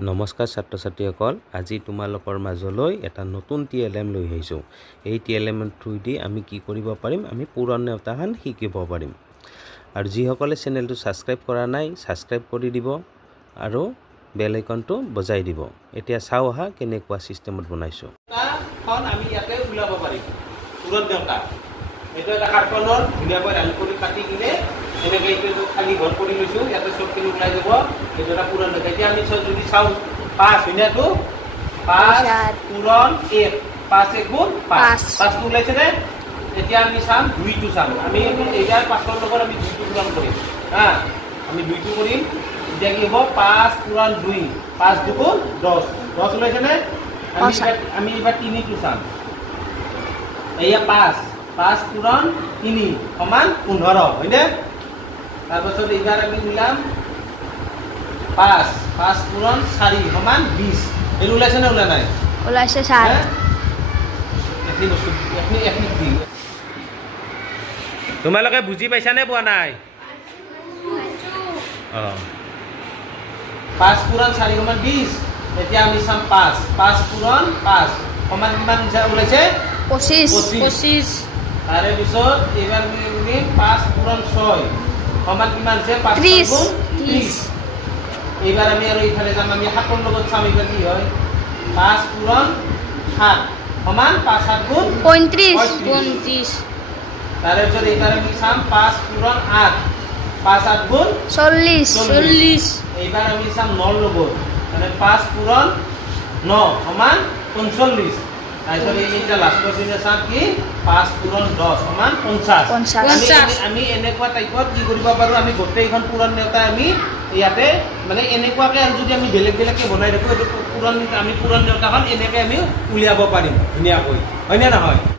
নমস্কাৰ ছাত্ৰ ছাত্ৰীসকল, আজি তোমালোকৰ মাজলৈ এটা নতুন TLM লৈ আহিছোঁ। এই TLM থ্ৰুদি আমি কি কৰিব পাৰিম, আমি পুৰণ নেওতাখন শিকিব পাৰিম। আৰু যিসকলে চেনেলটো ছাবস্ক্ৰাইব কৰা নাই, ছাবস্ক্ৰাইব কৰি দিব আৰু বেল আইকনটো বজাই দিব। এতিয়া চাও আহা কেনেকুৱা সিস্টেমত বনাইছো। খন আমি ইয়াতে উলাব পাৰিম পুৰণ নেওতা। এটা এটা কাৰ্টনৰ ধুনীয়াকৈ ৰাউণ্ড কৰি কাটি কিনে এনেকৈ এইটো খালি ঘৰ কৰি লৈছো, ইয়াতে সবখিনি ওলাই যাব। এইটো এটা পুৰণ নেওতা। এতিয়া আমি যদি চাও 5 ধুনীয়াটো 5 পুৰণ 1 5 1 গুণ 5 5 টো ওলাইছে নে? এতিয়া আমি চাম 2 টো চাম। আমি এইবাৰ 5 ৰ লগত আমি 2 টো পুৰণ কৰিম। হা, আমি 2 টো কৰিম। এতিয়া কি হ'ব 5 পুৰণ 2 5 2 গুণ 10 10 ওলাইছে নে? আমি এবাৰ 3 টো চাম। এইয়া 5 5 পুৰণ 3 সমান 15 হয়নে? তাৰপিছত এইবাৰ আমি মিলাম 5 5 পুৰণ 4 সমান 20 এই ওলাইছে না ওলা নাই? ওলাইছে স্যাৰ। এখিনি বস্তু এখিনি দি তোমালোকে বুজি পাইছা নে পোৱা নাই? 5 পুৰণ 4 সমান 20। এতিয়া আমি চাম 5 5 পুৰণ 5 সমান কিমান ওলাইছে? 25 তাৰে পিছত এইবাৰ আমি 5 পুৰণ 6 সমান কিমান আছে? 5 গুণ 30। এইবাৰ আমি আৰু ইফালে যাম, আমি 7 ৰ লগত চাম এইবাৰ কি হয়। 5 পুৰণ 7 সমান 5 7 গুণ 35 তাৰে পিছত এইবাৰ আমি চাম 5 পুৰণ 8 5 8 গুণ 40 এইবাৰ আমি চাম 9 ৰ লগত, মানে 5 পুৰণ 9 সমান 45। তাৰপিছত এইটা লাষ্টৰ দিনে চাম কি 5 পুৰণ 10 সমান 50। আমি এনেকুৱা টাইপত কি কৰিব পাৰো, আমি গোটেইখন পুৰণ নেওতা আমি ইয়াতে মানে এনেকুৱাকে আৰু যদি আমি বেলেগ বেলেগকে বনাই ৰাখো, এইটো পুৰণ আমি পুৰণ নেওতাখন এনেকৈ আমি উলিয়াব পাৰিম ধুনীয়াকৈ, হয়নে নহয়?